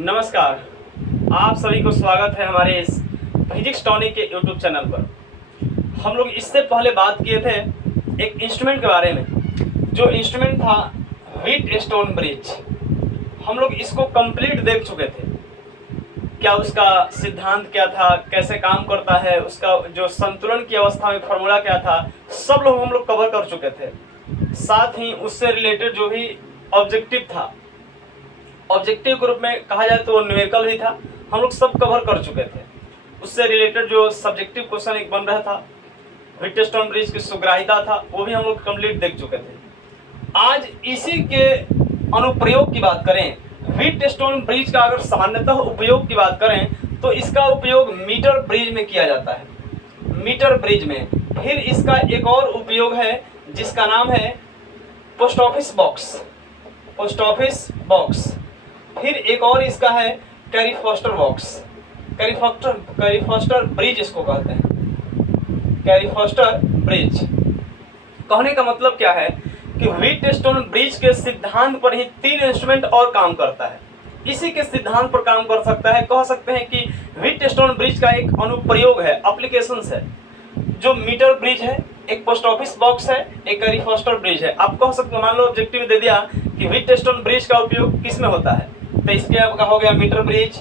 नमस्कार, आप सभी को स्वागत है हमारे इस फिजिक्स टॉनिक के यूट्यूब चैनल पर। हम लोग इससे पहले बात किए थे एक इंस्ट्रूमेंट के बारे में, जो इंस्ट्रूमेंट था व्हीटस्टोन ब्रिज। हम लोग इसको कंप्लीट देख चुके थे। क्या उसका सिद्धांत क्या था, कैसे काम करता है, उसका जो संतुलन की अवस्था में फॉर्मूला क्या था, सब लोग हम लोग कवर कर चुके थे। साथ ही उससे रिलेटेड जो भी ऑब्जेक्टिव था, ऑब्जेक्टिव ग्रुप में कहा जाए तो न्यूमेरिकल ही था, हम लोग सब कवर कर चुके थे। उससे रिलेटेड जो सब्जेक्टिव क्वेश्चन एक बन रहा था, व्हीटस्टोन ब्रिज की सुग्राहिता था, वो भी हम लोग कंप्लीट देख चुके थे। आज इसी के अनुप्रयोग की बात करें, व्हीटस्टोन ब्रिज का अगर सामान्यतः उपयोग की बात करें तो इसका उपयोग मीटर ब्रिज में किया जाता है। मीटर ब्रिज में फिर इसका एक और उपयोग है जिसका नाम है post office box. Post office box. फिर एक और इसका है carry foster box. Carry Foster bridge इसको कहते हैं, कैरी फॉस्टर ब्रिज। कहने का मतलब क्या है कि व्हीटस्टोन ब्रिज के सिद्धांत पर ही तीन इंस्ट्रूमेंट और काम करता है। इसी के सिद्धांत पर काम कर सकता है। कह सकते हैं कि व्हीटस्टोन ब्रिज का एक अनुप्रयोग है, एप्लीकेशंस है। जो मीटर ब्रिज है, एक पोस्ट ऑफिस बॉक्स है, एक कैरी फॉस्टर ब्रिज है। आप कह सकते हो, मान लो ऑब्जेक्टिव दे दिया कि व्हीटस्टोन ब्रिज का उपयोग किस में होता है, तो इसके आपका हो गया meter bridge,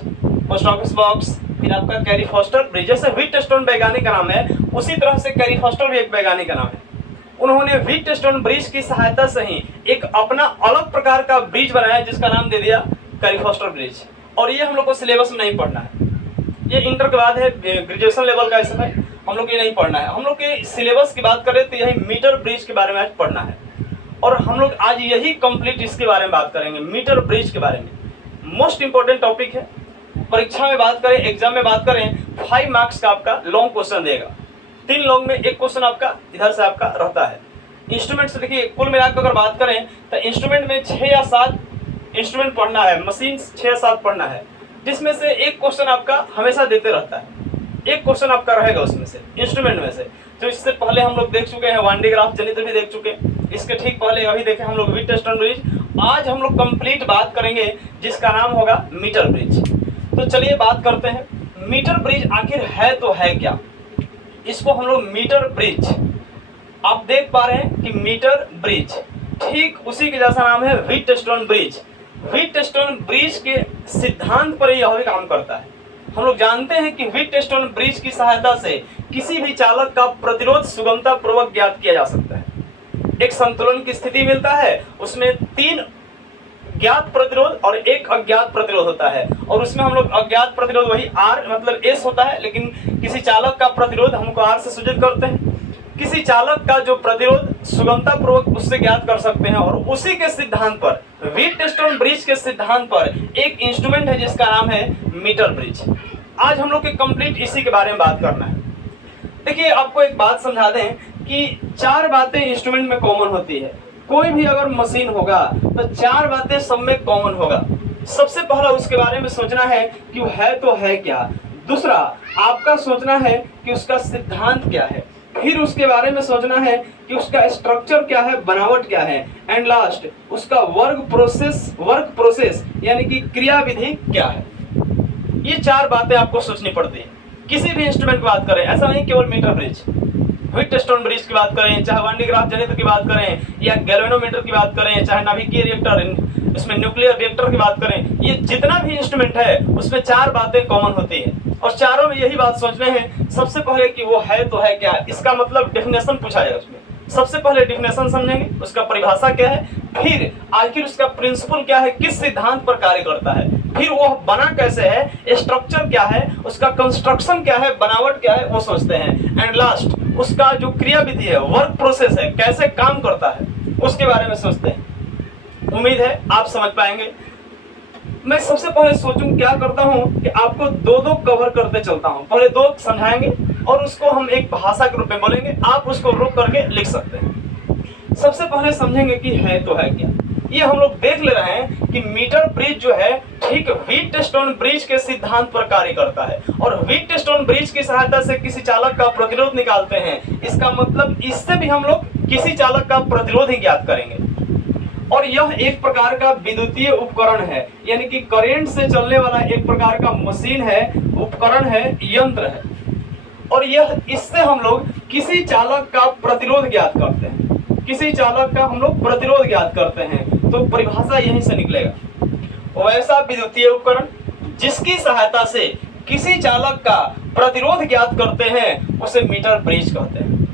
post office box, फिर आपका कैरी फॉस्टर ब्रिज। जैसे व्हीटस्टोन वैज्ञानिक का नाम है, उसी तरह से कैरी फॉस्टर भी एक वैज्ञानिक का नाम है। उन्होंने व्हीटस्टोन ब्रिज की सहायता से ही एक अपना अलग प्रकार का ब्रिज बनाया जिसका नाम दे दिया कैरी फॉस्टर ब्रिज। और ये हम लोग को सिलेबस में नहीं पढ़ना है, ये इंटर के बाद है, ग्रेजुएशन लेवल का सब है, हम लोग ये नहीं पढ़ना है। हम लोग के सिलेबस की बात करें तो यही मीटर ब्रिज के बारे में आज पढ़ना है। और हम लोग आज यही कंप्लीट इसके बारे में बात करेंगे, मीटर ब्रिज के बारे में। मोस्ट इंपॉर्टेंट टॉपिक है। परीक्षा में बात करें, एग्जाम में बात करें, 5 मार्क्स का आपका लॉन्ग क्वेश्चन देगा। 3 लॉन्ग में एक क्वेश्चन आपका इधर से आपका रहता है। इंस्ट्रूमेंट से देखिए, कुल मिलाकर अगर बात करें तो इंस्ट्रूमेंट में 6 या 7 इंस्ट्रूमेंट पढ़ना है, मशीन 6 या 7 पढ़ना है, जिसमें से एक क्वेश्चन आपका हमेशा देते रहता है। एक क्वेश्चन आपका रहेगा उसमें से, इंस्ट्रूमेंट में से। तो इससे पहले हम लोग देख चुके हैं वान डी ग्राफ जनित्र भी देख चुके हैं। इसके ठीक पहले अभी देखे हम लोग व्हीटस्टोन ब्रिज। आज हम लोग कंप्लीट बात करेंगे जिसका नाम होगा मीटर ब्रिज। तो चलिए बात करते हैं, मीटर ब्रिज आखिर है तो है क्या। इसको हम लोग मीटर ब्रिज, आप देख पा रहे हैं कि मीटर ब्रिज, ठीक उसी के जैसा नाम है व्हीटस्टोन ब्रिज। व्हीटस्टोन ब्रिज के सिद्धांत पर यह भी काम करता है। हम लोग जानते हैं कि व्हीटस्टोन ब्रिज की सहायता से किसी भी चालक का प्रतिरोध सुगमता पूर्वक ज्ञात किया जा सकता है। एक संतुलन की स्थिति मिलता है, उसमें 3 ज्ञात प्रतिरोध और एक अज्ञात प्रतिरोध होता है। और उसमें हम लोग अज्ञात प्रतिरोध वही R मतलब S होता है, लेकिन किसी चालक का प्रतिरोध हमको R से सूचित करते हैं। किसी चालक का जो प्रतिरोध सुगमता पूर्वक उससे ज्ञात कर सकते हैं। और उसी के सिद्धांत पर, व्हीटस्टोन ब्रिज के सिद्धांत पर एक इंस्ट्रूमेंट है जिसका नाम है मीटर ब्रिज। आज हम लोग के कंप्लीट इसी के बारे में बात करना है। देखिए, आपको एक बात समझा दें कि 4 बातें इंस्ट्रूमेंट में कॉमन होती है। कोई भी अगर मशीन होगा तो 4 बातें सब में कॉमन होगा। सबसे पहला उसके बारे में सोचना है कि वो है तो है क्या। दूसरा, आपका सोचना है कि उसका सिद्धांत क्या है। फिर उसके बारे में सोचना है कि उसका स्ट्रक्चर क्या है, बनावट क्या है। एंड लास्ट, उसका वर्क प्रोसेस यानी कि क्रियाविधि क्या है। ये 4 बातें आपको सोचनी पड़ती है किसी भी इंस्ट्रूमेंट की बात करें। ऐसा नहीं केवल मीटर ब्रिज, व्हीटस्टोन ब्रिज की बात करें, चाहे वान डी ग्राफ जनित्र की बात करें, या गैल्वेनोमीटर की बात करें, चाहे नाभिकीय रिएक्टर, उसमें न्यूक्लियर रिएक्टर की बात करें, ये जितना भी इंस्ट्रूमेंट है उसमें 4 बातें कॉमन होती है। और चारों में यही बात सोचने हैं सबसे पहले कि वो है तो है क्या। इसका मतलब डेफिनेशन पूछा जाएगा उसमें। सबसे पहले डेफिनेशन समझेंगे, उसका परिभाषा क्या है, फिर आखिर उसका प्रिंसिपल क्या है, किस सिद्धांत पर कार्य करता है, फिर वो बना कैसे है, स्ट्रक्चर क्या है, उसका कंस्ट्रक्शन क्या है, बनावट क्या है, वो सोचते हैं। एंड लास्ट, उसका जो क्रियाविधि है, वर्क प्रोसेस है, कैसे काम करता है, उसके बारे में सोचते हैं। उम्मीद है आप समझ पाएंगे। मैं सबसे पहले सोचूं क्या करता हूं कि आपको 2-2 कवर करते चलता हूं। पहले 2 समझाएंगे और उसको हम एक भाषा के रूप में बोलेंगे, आप उसको रोक करके लिख सकते हैं। सबसे पहले समझेंगे कि है तो है क्या। ये हम लोग देख ले रहे हैं कि मीटर ब्रिज जो है ठीक व्हीटस्टोन ब्रिज के सिद्धांत पर कार्य करता है। और व्हीटस्टोन ब्रिज की सहायता से किसी चालक का प्रतिरोध निकालते हैं। इसका मतलब इससे भी हम लोग किसी चालक का प्रतिरोध ही ज्ञात करेंगे। और यह एक प्रकार का विद्युतीय उपकरण है, यानी कि करंट से चलने वाला एक प्रकार का मशीन है, उपकरण है, यंत्र है। और यह इससे हम लोग किसी चालक का प्रतिरोध ज्ञात करते हैं, किसी चालक का हम लोग प्रतिरोध ज्ञात करते हैं। तो परिभाषा यहीं से निकलेगा। वैसा विद्युतीय उपकरण जिसकी सहायता से किसी चालक का प्रतिरोध ज्ञात करते हैं उसे मीटर ब्रिज कहते हैं।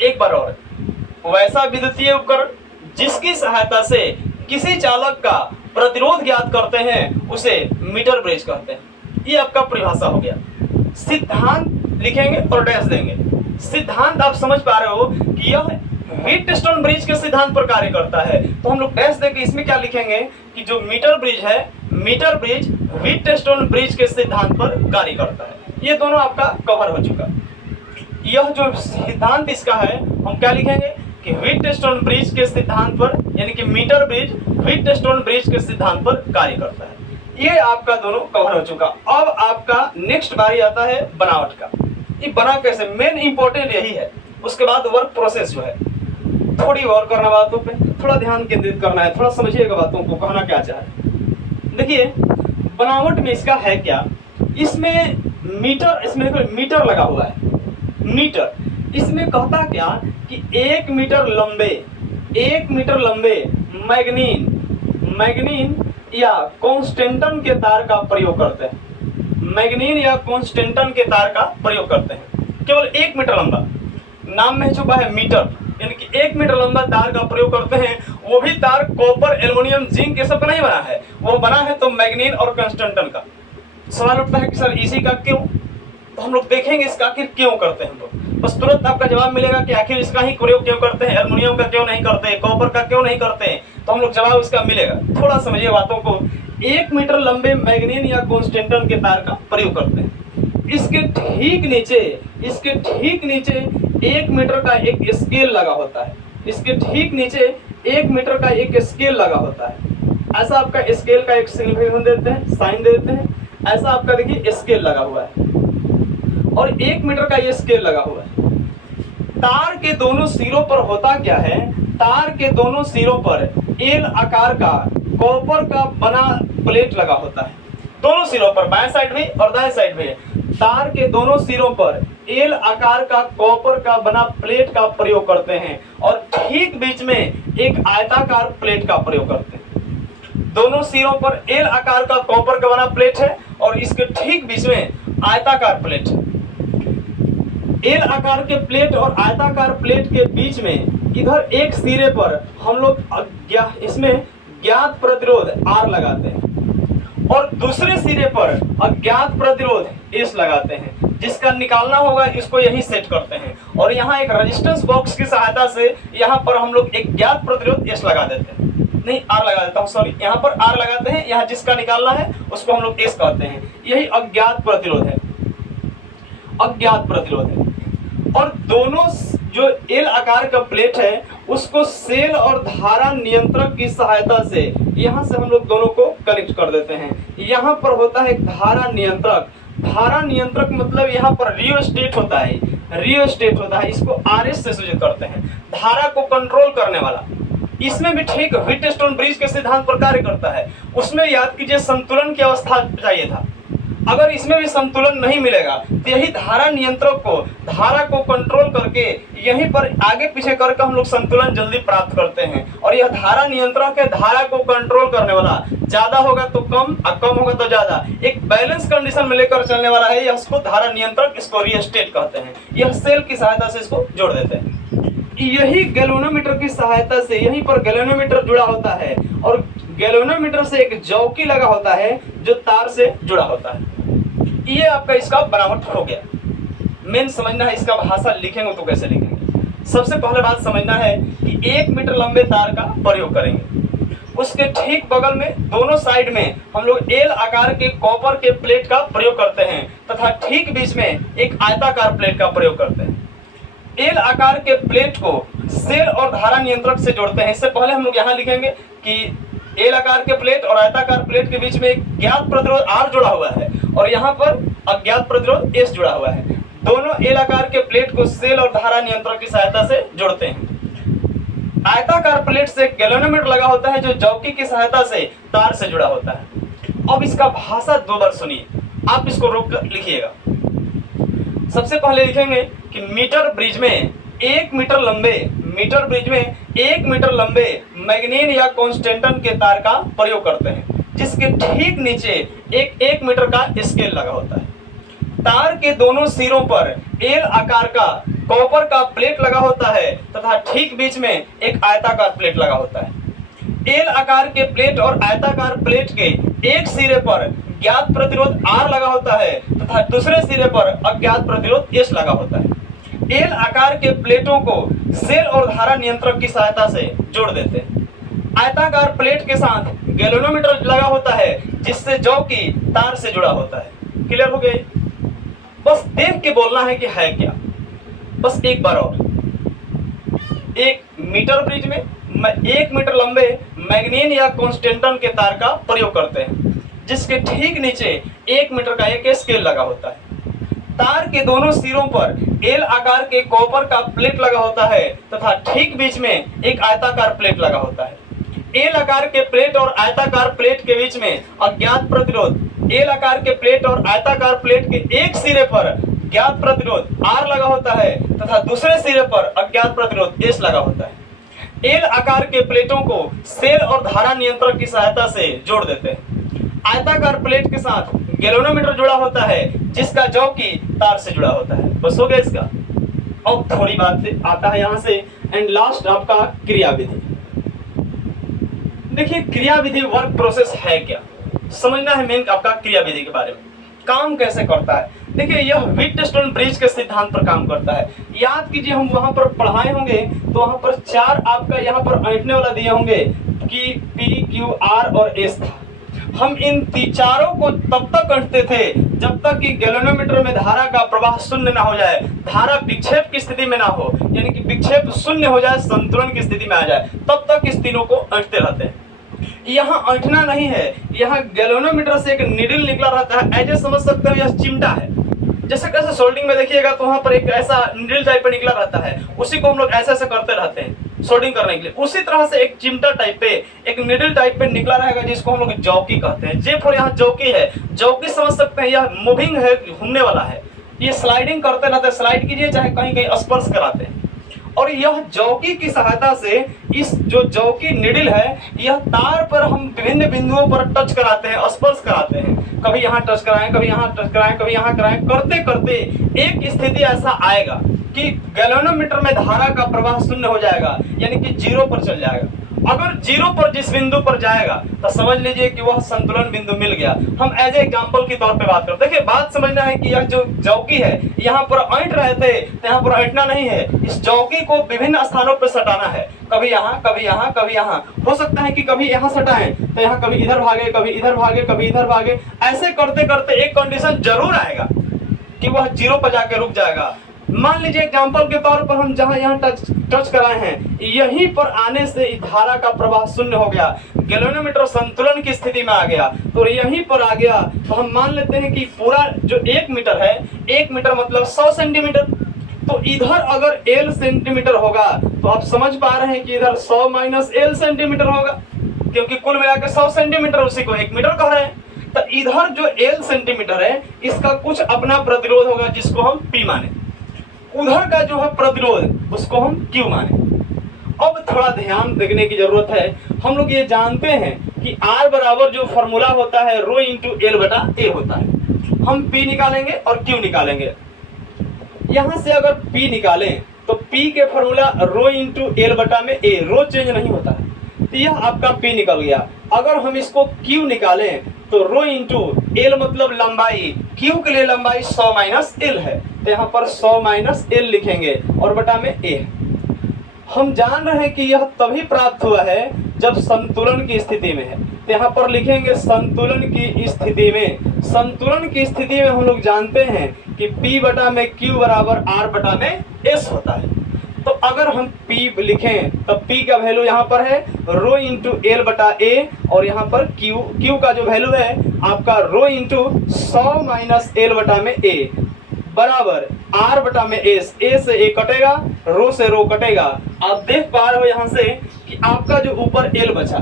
एक बार और, वैसा विद्युतीय उपकरण जिसकी सहायता से किसी चालक का प्रतिरोध ज्ञात करते हैं उसे मीटर ब्रिज कहते हैं। ये आपका परिभाषा हो गया। सिद्धांत लिखेंगे और डैश देंगे। सिद्धांत आप समझ पा रहे हो कि यह व्हीटस्टोन ब्रिज के सिद्धांत पर कार्य करता है, तो हम लोग डैश देके इसमें क्या लिखेंगे कि जो मीटर ब्रिज है, मीटर ब्रिज व्हीटस्टोन ब्रिज के सिद्धांत पर कार्य करता है। ये दोनों आपका कवर हो चुका। यह जो सिद्धांत इसका है हम क्या लिखेंगे कि व्हीटस्टोन ब्रिज के सिद्धांत पर, यानी कि मीटर ब्रिज व्हीटस्टोन ब्रिज के सिद्धांत पर कार्य करता है। ये आपका दोनों कवर हो चुका। अब आपका नेक्स्ट बारी आता है बनावट का। ये बना कैसे, मेन इंपॉर्टेंट यही है। उसके बाद वर्क प्रोसेस जो है, थोड़ी और करना बातों पे, थोड़ा ध्यान केंद्रित करना है, थोड़ा समझिएगा बातों को, कहना क्या चाह रहे। देखिए बनावट में इसका है क्या, इसमें मीटर, इसमें मीटर लगा हुआ है। मीटर इसमें कहता क्या कि 1 मीटर लंबे मैग्नीन या कॉन्स्टेंटन के तार का प्रयोग करते हैं। मैग्नीन या कॉन्स्टेंटन के तार का प्रयोग करते हैं। केवल 1 मीटर लंबा, नाम में छुपा है मीटर, यानी कि 1 मीटर लंबा तार का प्रयोग करते हैं। वो भी तार कॉपर, एल्युमिनियम, जिंक ये सब का नहीं बना है, वो बना है तो मैग्नीन और कॉन्स्टेंटन का। सवाल उठता है कि सर इसी का क्यों, तो हम लोग देखेंगे इसका आखिर क्यों करते हैं हम लोग। बस तुरंत आपका जवाब मिलेगा कि आखिर इसका ही प्रयोग क्यों करते हैं, एल्युमिनियम का क्यों नहीं करते, कॉपर का क्यों नहीं करते, तो हम लोग जवाब इसका मिलेगा। थोड़ा समझिए बातों को। 1 मीटर लंबे मैग्नीन या कॉन्स्टेंटन के तार का प्रयोग करते हैं। इसके ठीक नीचे 1 मीटर का एक स्केल लगा होता है। इसके ठीक नीचे 1 मीटर का एक स्केल लगा होता है। ऐसा आपका स्केल का एक सिग्निफिकेशन देते हैं, साइन दे देते हैं। ऐसा आपका देखिए स्केल लगा हुआ है और 1 मीटर का ये स्केल लगा हुआ है। तार के दोनों सिरों पर होता क्या है, तार के दोनों सिरों पर एल आकार का कॉपर का बना प्लेट लगा होता है। दोनों सिरों पर, बाएं साइड भी और दाएं साइड भी, तार के दोनों सिरों पर एल आकार का कॉपर का बना प्लेट का प्रयोग करते हैं और ठीक बीच में एक आयताकार प्लेट का प्रयोग करते हैं। दोनों सिरों पर एल आकार का कॉपर का बना प्लेट है और इसके ठीक बीच में आयताकार प्लेट है। एल आकार के प्लेट और आयताकार प्लेट के बीच में इधर एक सिरे पर हम लोग इसमें ज्ञात प्रतिरोध R लगाते हैं और दूसरे सिरे पर अज्ञात प्रतिरोध S लगाते हैं। जिसका निकालना होगा इसको यही सेट करते हैं और यहाँ एक रेजिस्टेंस बॉक्स की सहायता से यहाँ पर हम लोग एक ज्ञात प्रतिरोध S लगा देते हैं, नहीं R लगा देता हूँ, सॉरी, यहाँ पर R लगाते हैं। यहाँ जिसका निकालना है उसको हम लोग S कहते हैं। यही अज्ञात प्रतिरोध है, अज्ञात प्रतिरोध है। और दोनों जो एल आकार का प्लेट है उसको सेल और धारा नियंत्रक की सहायता से यहाँ से हम लोग दोनों को कनेक्ट कर देते हैं। यहाँ पर होता है धारा नियंत्रक। धारा नियंत्रक मतलब यहाँ पर रियोस्टेट होता है, रियोस्टेट होता है। इसको आरएस से सूचित करते हैं, धारा को कंट्रोल करने वाला। इसमें भी ठीक व्हीटस्टोन ब्रिज के सिद्धांत पर कार्य करता है। उसमें याद कीजिए संतुलन की अवस्था चाहिए था। अगर इसमें भी संतुलन नहीं मिलेगा तो यही धारा नियंत्रक को, धारा को कंट्रोल करके यहीं पर आगे पीछे करके हम लोग संतुलन जल्दी प्राप्त करते हैं। और यह धारा नियंत्रक है, धारा को कंट्रोल करने वाला। ज्यादा होगा तो कम और कम होगा तो ज्यादा, एक बैलेंस कंडीशन में लेकर चलने वाला है। इसको धारा नियंत्रक, इसको रियोस्टेट कहते हैं। यह सेल की सहायता से इसको जोड़ देते हैं। यही गैल्वेनोमीटर की सहायता से यहीं पर गैल्वेनोमीटर जुड़ा होता है और गैल्वेनोमीटर से एक जौकी लगा होता है जो तार से जुड़ा होता है। ये आपका इसका बनावट हो गया। मेन समझना है इसका भाषा लिखेंगे तो कैसे लिखेंगे। सबसे पहले बात समझना है कि 1 मीटर लंबे तार का प्रयोग करेंगे। उसके ठीक बगल में दोनों साइड में हम लोग एल आकार के कॉपर के प्लेट का प्रयोग करते हैं तथा ठीक बीच में एक आयताकार प्लेट का प्रयोग करते हैं। एल आकार के प्लेट को सेल और धारा नियंत्रक से जोड़ते हैं। इससे पहले हम लोग यहाँ लिखेंगे कि एल आकार के प्लेट और आयताकार प्लेट के बीच में एक ज्ञात प्रतिरोध R जुड़ा हुआ है और यहाँ पर अज्ञात प्रतिरोध S जुड़ा हुआ है। दोनों एल आकार के प्लेट को सेल और धारा नियंत्रक की सहायता से जोड़ते हैं। आयताकार प्लेट से गैल्वेनोमीटर लगा होता है जो जौकी की सहायता से तार से जुड़ा होता है। अब इसका भाषा दो बार सुनिए, आप इसको रोक कर लिखिएगा। सबसे पहले लिखेंगे कि मीटर ब्रिज में 1 मीटर लंबे मैग्नीन या कॉन्स्टेंटन के तार का प्रयोग करते हैं, जिसके ठीक नीचे एक 1 मीटर का स्केल लगा होता है। तार के दोनों सिरों पर एल आकार का कॉपर का प्लेट लगा होता है तथा ठीक बीच में एक आयताकार प्लेट लगा होता है। एल आकार के प्लेट और आयताकार प्लेट के एक सिरे पर ज्ञात प्रतिरोध R लगा होता है तथा दूसरे सिरे पर अज्ञात प्रतिरोध S लगा होता है। एल आकार के प्लेटों को सेल और धारा नियंत्रक की सहायता से जोड़ देते हैं। आयताकार प्लेट के साथ गैल्वेनोमीटर लगा होता है जिससे जौकी तार से जुड़ा होता है। क्लियर हो गई? बस देख के बोलना है कि है क्या। बस एक बार और, 1 मीटर ब्रिज में 1 मीटर लंबे मैग्नीन या कॉन्स्टेंटन के तार का प्रयोग करते हैं, जिसके ठीक नीचे 1 मीटर का एक स्केल लगा होता है। तार के दोनों सिरों पर एल आकार के कॉपर का प्लेट लगा होता है तथा ठीक बीच में एक आयताकार प्लेट लगा होता है। एल आकार के प्लेट और आयताकार प्लेट के बीच में अज्ञात प्रतिरोध एल आकार के प्लेट और आयताकार प्लेट के एक सिरे पर ज्ञात प्रतिरोध R लगा होता है तथा दूसरे सिरे पर अज्ञात प्रतिरोध S लगा होता है। एल आकार के प्लेटों को सेल और धारा नियंत्रक की सहायता से जोड़ देते हैं। आयताकार प्लेट के साथ गैल्वेनोमीटर जुड़ा होता है जिसका जौकी तार से जुड़ा होता है। बस हो गया इसका। अब थोड़ी बात आता है यहाँ से एंड लास्ट आपका क्रिया विधि। देखिए क्रिया विधि वर्क प्रोसेस है क्या, समझना है मेन आपका क्रिया विधि के बारे में, काम कैसे करता है। देखिए यह व्हीटस्टोन ब्रिज के सिद्धांत पर काम करता है। याद कीजिए हम वहां पर पढ़ाए होंगे तो वहां पर 4 आपका यहाँ पर ऐंठने वाला दिए होंगे कि P, Q, R और S था। हम इन चारों को तब तक ऐंठते थे जब तक कि गैल्वेनोमीटर में धारा का प्रवाह शून्य ना हो जाए, धारा विक्षेप की स्थिति में ना हो, यानी कि विक्षेप शून्य हो जाए, संतुलन की स्थिति में आ जाए, तब तक इस तीनों को ऐंठते रहते हैं। यहाँ ऐंठना नहीं है, यहाँ गैल्वेनोमीटर से एक नीडल निकला रहता है। ऐसे समझ सकते हो यह चिमटा है। जैसे कैसे सोल्डिंग में देखिएगा तो वहां पर एक ऐसा नीडल टाइप पे निकला रहता है, उसी को हम लोग ऐसे ऐसे करते रहते हैं सोल्डिंग करने के लिए। उसी तरह से एक चिमटा टाइप पे एक नीडल टाइप पे निकला रहेगा जिसको हम लोग जौकी कहते हैं। जे फॉर यहाँ जौकी है, जौकी समझ सकते हैं, यह मूविंग है, घूमने वाला है, ये स्लाइडिंग करते रहते हैं। स्लाइड कीजिए चाहे कहीं कहीं स्पर्श कराते हैं। और यह जौकी की सहायता से इस जो जौकी निडल है यह तार पर हम विभिन्न बिंदुओं पर टच कराते हैं, स्पर्श कराते हैं। कभी यहाँ टच कराएं, कभी यहाँ टच कराएं, कभी यहाँ कराएं, करते करते एक स्थिति ऐसा आएगा कि गैल्वेनोमीटर में धारा का प्रवाह शून्य हो जाएगा, यानी कि 0 पर चल जाएगा। अगर 0 पर जिस बिंदु पर जाएगा तो समझ लीजिए कि वह संतुलन बिंदु मिल गया। हम एज एग्जांपल के तौर पे बात करते हैं। देखिए बात समझना है कि यह जो जौकी है यहाँ पर ऐंठ रहे थे तो यहाँ पर ऐंठना नहीं है, इस जौकी को विभिन्न स्थानों पर सटाना है। कभी यहाँ, कभी यहाँ, कभी यहाँ। हो सकता है कि कभी यहाँ सटाएं तो यहाँ कभी इधर भागे, कभी इधर भागे, कभी इधर भागे। ऐसे करते करते एक कंडीशन जरूर आएगा कि वह 0 पर जाके रुक जाएगा। मान लीजिए एग्जांपल के तौर पर हम जहां यहाँ टच कराए हैं, यहीं पर आने से धारा का प्रवाह शून्य हो गया, गैल्वेनोमीटर संतुलन की स्थिति में आ गया, तो यहीं पर आ गया। तो हम मान लेते हैं कि पूरा जो 1 मीटर है, 1 मीटर मतलब 100 सेंटीमीटर। तो इधर अगर L सेंटीमीटर होगा तो आप समझ पा रहे हैं कि इधर 100 माइनस L सेंटीमीटर होगा, क्योंकि कुल मिलाकर 100 सेंटीमीटर, उसी को 1 मीटर कह रहे हैं। तो इधर जो L सेंटीमीटर है इसका कुछ अपना प्रतिरोध होगा जिसको हम P माने, उधर का जो है प्रतिरोध उसको हम Q माने। अब थोड़ा ध्यान देने की जरूरत है। हम लोग ये जानते हैं कि R बराबर जो फॉर्मूला होता है रो इंटू L बटा A होता है। हम P निकालेंगे और Q निकालेंगे। यहाँ से अगर P निकालें तो P के फॉर्मूला रो इंटू L बटा में A, रो चेंज नहीं होता है, तो यह आपका P निकल गया। अगर हम इसको Q निकालें तो रो इंटू L मतलब लंबाई, Q के लिए लंबाई 100 माइनस L है, तो यहाँ पर 100 माइनस L लिखेंगे और बटा में A। हम जान रहे हैं कि यह तभी प्राप्त हुआ है जब संतुलन की स्थिति में है, तो यहाँ पर लिखेंगे संतुलन की स्थिति में। संतुलन की स्थिति में हम लोग जानते हैं कि P बटा में Q बराबर R बटा में S होता है। तो अगर हम P लिखें तो P का वैल्यू यहाँ पर है रो इंटू L बटा A, और यहाँ पर Q का जो वैल्यू है आपका रो इंटू 100 माइनस L बटा में A बराबर R बटा में S। A से A कटेगा, रो से रो कटेगा। आप देख पा रहे हो यहाँ से कि आपका जो ऊपर एल बचा,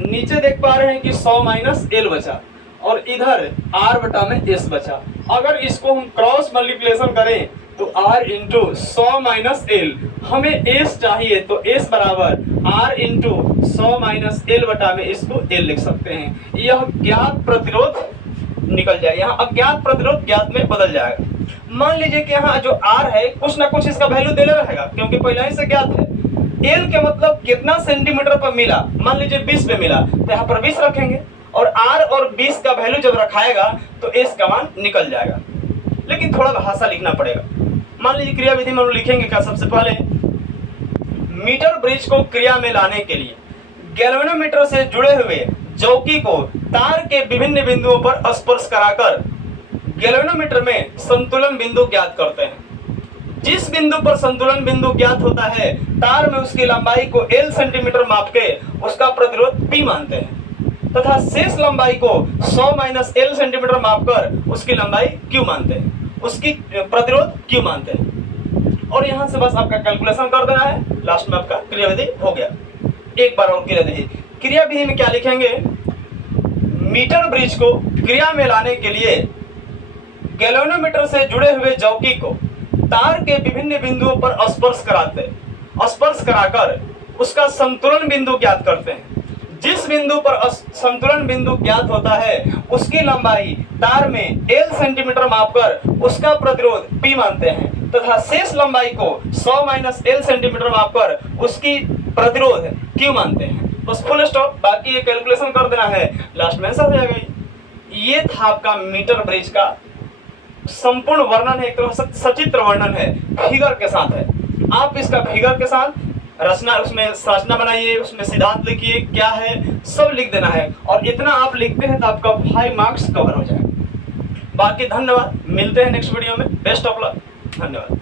नीचे देख पा रहे हैं कि 100 माइनस एल बचा, और इधर आर बटा में एस बचा। अगर इसको हम क्रॉस मल्टीप्लिकेशन करें तो r इंटू 100 माइनस एल, हमें s चाहिए तो s बराबर r इंटू 100 माइनस एल बटा में इसको l लिख सकते हैं। यह ज्ञात प्रतिरोध निकल जाएगा, यहाँ अज्ञात प्रतिरोध ज्ञात में बदल जाएगा। मान लीजिए कि यहाँ जो r है कुछ ना कुछ इसका वैल्यू देना रहेगा, क्योंकि पहले ही से ज्ञात है। l के मतलब कितना सेंटीमीटर पर मिला, मान लीजिए 20 पे मिला तो यहाँ पर 20 रखेंगे, और r और 20 का वैल्यू जब रखाएगा तो s का मान निकल जाएगा। लेकिन थोड़ा भाषा लिखना पड़ेगा। मान लीजिए क्रिया विधि में हम लिखेंगे क्या, सबसे पहले मीटर ब्रिज को क्रिया में लाने के लिए गैल्वेनोमीटर से जुड़े हुए चौकी को तार के विभिन्न बिंदुओं पर स्पर्श कराकर गैल्वेनोमीटर में संतुलन बिंदु ज्ञात करते हैं। जिस बिंदु पर संतुलन बिंदु ज्ञात होता है, तार में उसकी लंबाई को L सेंटीमीटर माप के उसका प्रतिरोध P मानते हैं, तथा शेष लंबाई को 100 माइनस L सेंटीमीटर मापकर उसकी लंबाई Q मानते हैं, उसकी प्रतिरोध Q मानते हैं। और यहाँ से बस आपका कैलकुलेशन कर देना है, लास्ट में आपका क्रिया विधि हो गया। एक बार और क्रिया विधि, क्रिया विधि में क्या लिखेंगे, मीटर ब्रिज को क्रिया में लाने के लिए गैल्वेनोमीटर से जुड़े हुए चौकी को तार के विभिन्न बिंदुओं पर स्पर्श कराकर उसका संतुलन बिंदु ज्ञात करते हैं। जिस बिंदु पर संतुलन बिंदु ज्ञात होता है, उसकी लंबाई तार में L सेंटीमीटर मापकर उसका प्रतिरोध P मानते हैं, तथा शेष लंबाई को 100 माइनस L सेंटीमीटर मापकर उसकी प्रतिरोध Q मानते हैं। बस फुल स्टॉप, बाकी ये कैलकुलेशन कर देना है, लास्ट में आंसर हो जाएगा। ये था आपका मीटर ब्रिज का संपूर्ण वर्णन है, एक तरह से सचित्र वर्णन है, फिगर के साथ है। आप इसका फिगर के साथ रचना, उसमें संरचना बनाइए, उसमें सिद्धांत लिखिए, क्या है सब लिख देना है, और इतना आप लिखते हैं तो आपका 5 मार्क्स कवर हो जाएगा। बाकी धन्यवाद, मिलते हैं नेक्स्ट वीडियो में, बेस्ट ऑफ लक, धन्यवाद।